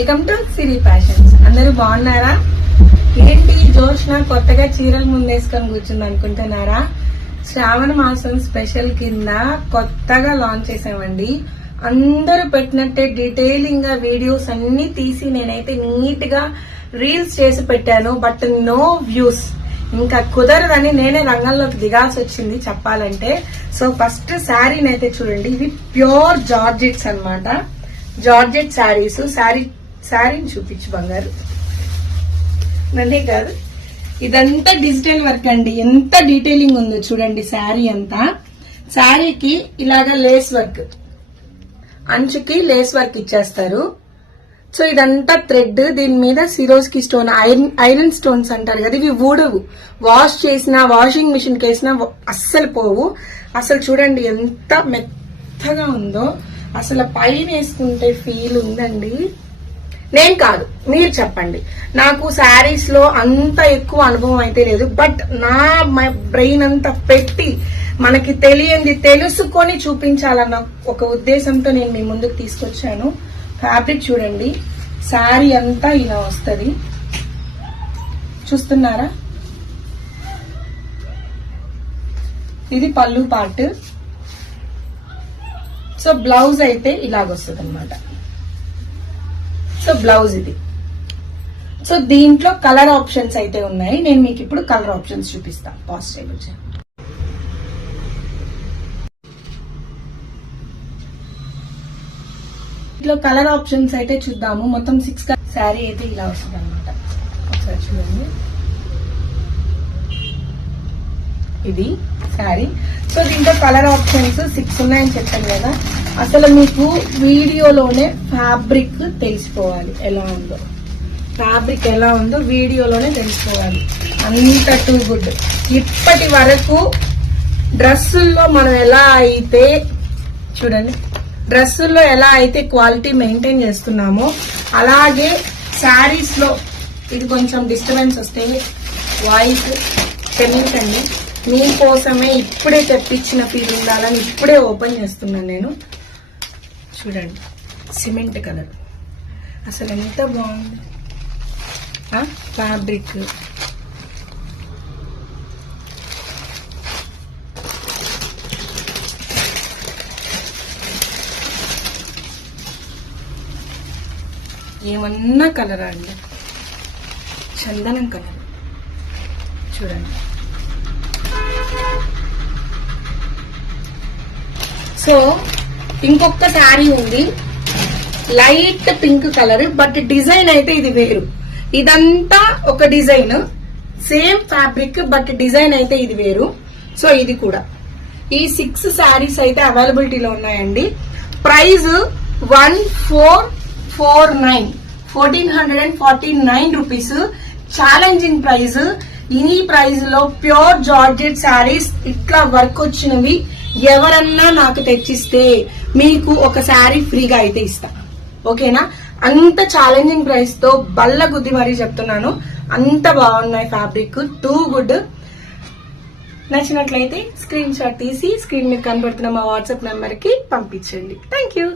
Welcome to Siri fashions అందరూ బాగున్నారా? ఏంటి జోష్న కొత్తగా చీరలు ముందేసుకొని కూర్చుంది అనుకుంటున్నారా? శ్రావణ మాసం స్పెషల్ కింద కొత్తగా లాంచ్ చేసామండి అందరూ పెట్టినట్టే డీటెయిలింగ్గా వీడియోస్ అన్ని తీసి నేనైతే నీట్గా రీల్స్ చేసి పెట్టాను బట్ నో వ్యూస్ ఇంకా కుదరదని నేనే రంగంలోకి దిగాల్సి వచ్చింది చెప్పాలంటే. సో ఫస్ట్ శారీని అయితే చూడండి. ఇవి ప్యూర్ జార్జెట్స్ అన్నమాట. జార్జెట్ శారీస్ శారీ శారీని చూపించు బంగారు. నన్నే కాదు ఇదంతా డిజిటల్ వర్క్ అండి. ఎంత డీటెయిలింగ్ ఉందో చూడండి శారీ అంతా. శారీకి ఇలాగా లేస్ వర్క్ అంచుకి లేస్ వర్క్ ఇచ్చేస్తారు. సో ఇదంతా థ్రెడ్ దీని మీద Swarovski stone iron iron stones అంటారు కదా ఇవి ఊడవు. వాష్ చేసినా వాషింగ్ మిషన్కి వేసినా అస్సలు పోవు. అసలు చూడండి ఎంత మెత్తగా ఉందో. అసలు పైన వేసుకుంటే ఫీల్ ఉందండి. నేను కాదు మీరు చెప్పండి. నాకు శారీస్లో అంత ఎక్కువ అనుభవం అయితే లేదు బట్ నా బ్రెయిన్ అంతా పెట్టి మనకి తెలియంది తెలుసుకొని చూపించాలన్న ఒక ఉద్దేశంతో నేను మీ ముందుకు తీసుకొచ్చాను. ఫ్యాబ్రిక్ చూడండి. శారీ అంతా ఇలా వస్తుంది. చూస్తున్నారా? ఇది పళ్ళు పార్ట్ సో బ్లౌజ్ అయితే ఇలాగొస్తుంది అనమాట సో బ్లౌజ్ ఇది. సో దీంట్లో కలర్ ఆప్షన్స్ అయితే ఉన్నాయి. నేను మీకు ఇప్పుడు కలర్ ఆప్షన్స్ చూపిస్తా. పాజిటివ్ ఇట్లా కలర్ ఆప్షన్స్ అయితే చూద్దాము. మొత్తం సిక్స్ శారీ అయితే ఇలా వస్తుంది అనమాట ఒకసారి చూడండి. ఇది శారీ. సో దీంట్లో కలర్ ఆప్షన్స్ సిక్స్ ఉన్నాయని చెప్పాను కదా. అసలు మీకు వీడియోలోనే ఫ్యాబ్రిక్ తెలిసిపోవాలి. ఎలా ఉందో. ఫ్యాబ్రిక్ ఎలా ఉందో వీడియోలోనే తెలిసిపోవాలి. అంత టూ గుడ్ ఇప్పటి వరకు డ్రెస్సుల్లో మనం ఎలా అయితే చూడండి. డ్రెస్సుల్లో ఎలా అయితే క్వాలిటీ మెయింటైన్ చేస్తున్నామో అలాగే శారీస్లో ఇది కొంచెం డిస్టర్బెన్స్ వస్తే వాయిస్ క్షమించండి మీకోసమే ఇప్పుడే తెప్పించిన ఫీల్ ఉండాలని ఇప్పుడే ఓపెన్ చేస్తున్నాను నేను. చూడండి సిమెంట్ కలర్ అసలు ఎంత బాగుంది. ఫ్యాబ్రిక్ ఏమన్నా కలరా అండి. చందనం కలర్ చూడండి. సో ఇంకొక శారీ ఉంది. Light pink colour but design అయితే ఇది వేరు. ఇదంతా ఒక design same fabric but design అయితే ఇది వేరు. సో ఇది కూడా. ఈ సిక్స్ శారీస్ అయితే అవైలబిలిటీలో ఉన్నాయండి. Price one four four nine fourteen hundred and forty nine rupees challenging price ఈ ప్రైస్లో ప్యూర్ జార్జెట్ శారీస్ ఇట్లా వర్క్ వచ్చినవి. ఎవరన్నా నాకు తెచ్చిస్తే మీకు ఒక శారీ ఫ్రీగా అయితే ఇస్తా. ఓకేనా? అంత ఛాలెంజింగ్ ప్రైస్తో బల్ల గుద్ది మరీ చెప్తున్నాను. అంత బాగున్నాయి ఫ్యాబ్రిక్ టూ గుడ్ నచ్చినట్లయితే స్క్రీన్ షాట్ తీసి స్క్రీన్ మీద కనబడుతున్న మా వాట్సాప్ నెంబర్కి పంపించండి. Thank you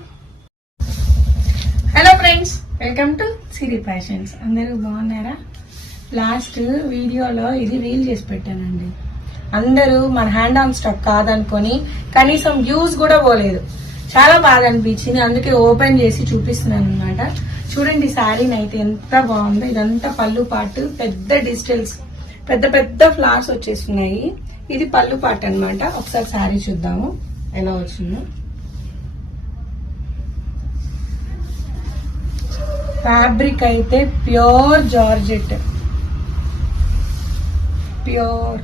hello friends welcome to Siri fashions అందరూ బాగున్నారా? లాస్ట్ వీడియోలో ఇది రీల్ చేసి పెట్టానండి. అందరూ మన హ్యాండ్ ఆన్ స్టాక్ కాదనుకొని కనీసం వ్యూస్ కూడా పోలేదు. చాలా బాగా అనిపించింది. అందుకే ఓపెన్ చేసి చూపిస్తున్నాను అనమాట చూడండి శారీని అయితే ఎంత బాగుందో. ఇదంతా పళ్ళు పాటు పెద్ద డిజిటల్స్ పెద్ద పెద్ద ఫ్లవర్స్ వచ్చేస్తున్నాయి. ఇది పళ్ళు పాట అన్నమాట. ఒకసారి శారీ చూద్దాము. ఎలా వచ్చిందో. ఫ్యాబ్రిక్ అయితే pure georgette pure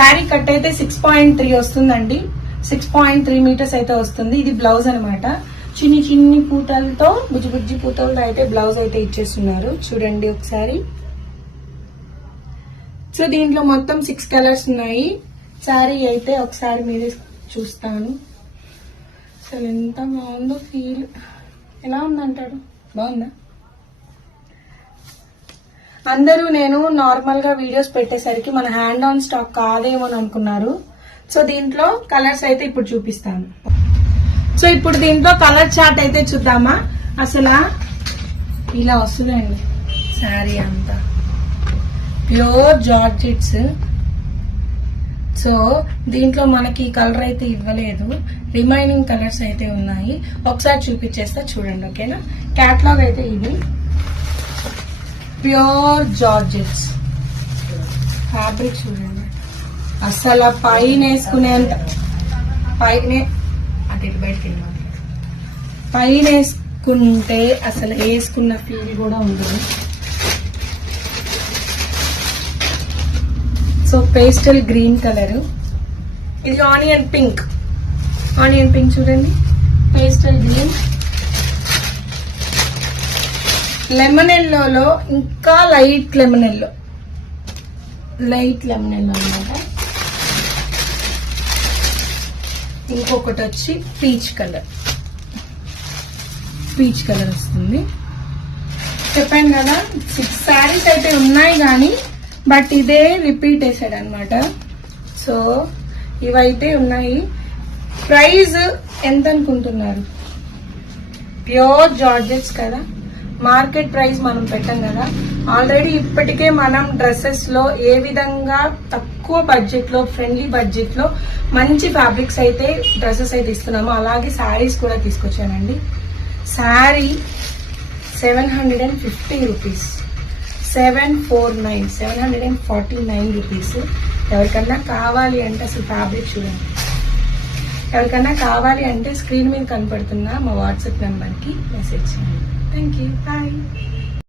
sari cut అయితే సిక్స్ పాయింట్ త్రీ వస్తుందండి. సిక్స్ పాయింట్ త్రీ మీటర్స్ అయితే వస్తుంది. ఇది బ్లౌజ్ అనమాట చిన్ని చిన్ని పూతలతో బుజ్జి బుజ్జి పూతలతో అయితే బ్లౌజ్ అయితే ఇచ్చేస్తున్నారు. చూడండి ఒకసారి. సో దీంట్లో మొత్తం సిక్స్ కలర్స్ ఉన్నాయి. శారీ అయితే ఒకసారి మీరు చూస్తాను. అసలు ఎంత బాగుందో ఫీల్ ఎలా ఉందంటాడు బాగుందా? అందరూ నేను నార్మల్గా వీడియోస్ పెట్టేసరికి మన హ్యాండ్ ఆన్ స్టాక్ కాదేమో అని అనుకున్నారు. సో దీంట్లో కలర్స్ అయితే ఇప్పుడు చూపిస్తాను. సో ఇప్పుడు దీంట్లో కలర్ చార్ట్ అయితే చూద్దామా? అసలు ఇలా వస్తుందండి. శారీ అంతా. ప్యూర్ జార్జెట్స్ సో దీంట్లో మనకి కలర్ అయితే ఇవ్వలేదు. రిమైనింగ్ కలర్స్ అయితే ఉన్నాయి. ఒకసారి చూపించేస్తా చూడండి ఓకేనా? క్యాట్లాగ్ అయితే ఇది. Pure georgettes. ఫ్యాబ్రిక్ చూడండి. అసలు ఆ పైన వేసుకునేంత పైన అటు ఇటు బయటకి. పైన వేసుకుంటే అసలు వేసుకున్న ఫీల్ కూడా ఉండదు. So pastel green colour. ఇది ఆనియన్ పింక్. ఆనియన్ పింక్ చూడండి. Pastel green. లెమన్ ఎల్లోలో ఇంకా light lemon yellow light lemon yellow అనమాట ఇంకొకటి వచ్చి పీచ్ కలర్. పీచ్ కలర్ వస్తుంది. చెప్పాను కదా సిక్స్ శారీస్ అయితే ఉన్నాయి కానీ బట్ ఇదే రిపీట్ వేసాడు అనమాట సో ఇవైతే ఉన్నాయి. ప్రైస్ ఎంత అనుకుంటున్నారు ప్యూర్ జార్జెట్స్ కదా. మార్కెట్ ప్రైస్ మనం పెట్టాం కదా. ఆల్రెడీ ఇప్పటికే మనం డ్రెస్సెస్లో ఏ విధంగా తక్కువ బడ్జెట్లో ఫ్రెండ్లీ బడ్జెట్లో మంచి ఫ్యాబ్రిక్స్ అయితే డ్రెస్సెస్ అయితే ఇస్తున్నాము అలాగే శారీస్ కూడా తీసుకొచ్చానండి. Sari seven hundred and fifty rupees seven four nine seven hundred and forty nine rupees ఎవరికన్నా కావాలి అంటే అసలు ఫ్యాబ్రిక్ చూడండి. ఎవరికన్నా కావాలి అంటే స్క్రీన్ మీద కనపడుతున్న మా వాట్సాప్ నెంబర్కి మెసేజ్ చేయండి. Thank you bye